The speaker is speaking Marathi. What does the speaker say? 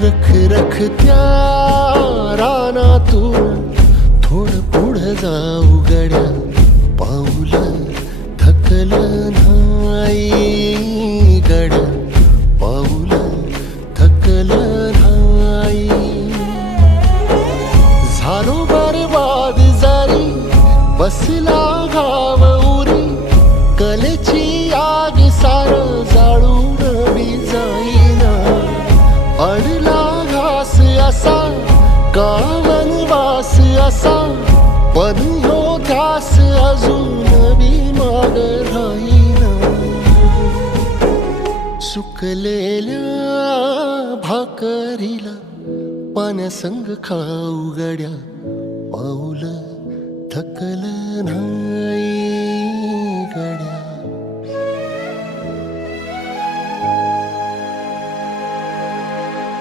रख रख त्या रानातून थोडं पुढं जाऊ गड्या, पाऊल थकलं नाही गड्या, पाऊल थकलं नाही. झालो बरबाद जारी बसला घाव उरी, कलेची आग सार जाळून बी जाईना. अडला घास असा का वनवास असा, पण ह्यो ध्यास अजून बी माग राहीना. सुकलेल्या भाकरीला पाण्यासंग खाऊ गड्या, पाऊल थकलं नाही गड्या.